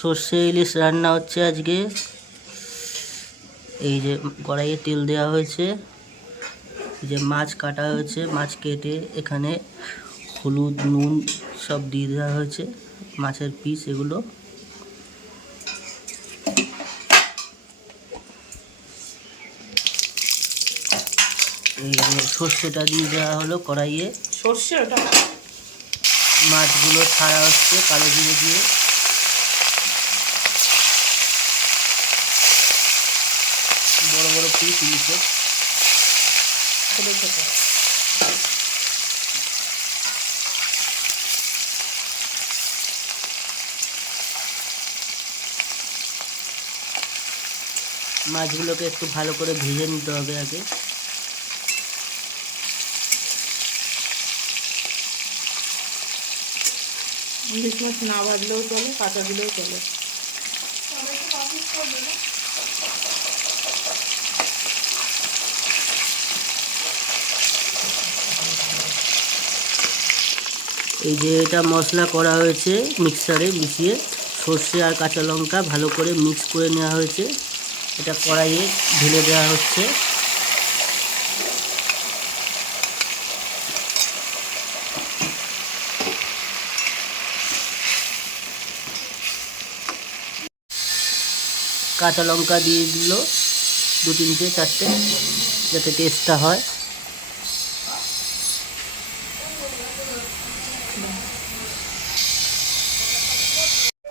সর্ষে ইলিশ রান্না হচ্ছে আজকে। এই যে কড়াইয়ে তেল দেওয়া হয়েছে, এই যে মাছ কাটা হয়েছে, মাছ কেটে এখানে হলুদ নুন সব দিয়ে দেওয়া হয়েছে, মাছের পিস এগুলো। এই সর্ষেটা দিয়ে দেওয়া হলো কড়াইয়ে, সর্ষে ওটা মাছগুলো ছাড়া হচ্ছে কালো জিরে দিয়ে। বড় বড় পিস ইলিশের, ছোটো ছোটো। মাছগুলোকে একটু ভালো করে ভেজে নিতে হবে আগে। ইলিশ মাছ না ভাজলেও চলে, কাঁচা দিলেও চলে। এই যে এটা মশলা করা হয়েছে মিক্সারে মিশিয়ে, সর্ষে আর কাঁচা লঙ্কা ভালো করে মিক্স করে নেওয়া হয়েছে, এটা কড়াইয়ে ঢেলে দেওয়া হচ্ছে। কাঁচা লঙ্কা দিয়ে দিল 2-3-4টে, যাতে টেস্টটা হয়।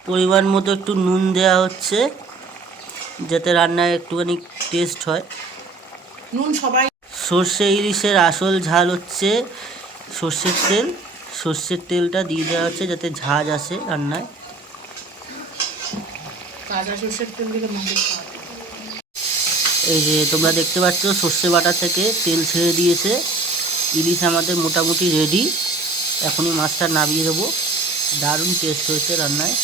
পরিমাণ মতো একটু নুন দেওয়া হচ্ছে, যাতে রান্নায় একটুখানি টেস্ট হয়। নুন সবাই। সর্ষে ইলিশের আসল ঝাল হচ্ছে সর্ষের তেল, সর্ষের তেলটা দিয়ে দেওয়া হচ্ছে যাতে ঝাঁজ আসে রান্নায়। কাঁচা সর্ষের তেল দিলে মাছের স্বাদ। এই যে তোমরা দেখতে পাচ্ছ সর্ষে বাটা থেকে তেল ছেড়ে দিয়েছে, ইলিশ আমাদের মোটামুটি রেডি। এখনই মাছটা নামিয়ে দেবো। দারুণ টেস্ট হয়েছে রান্নায়।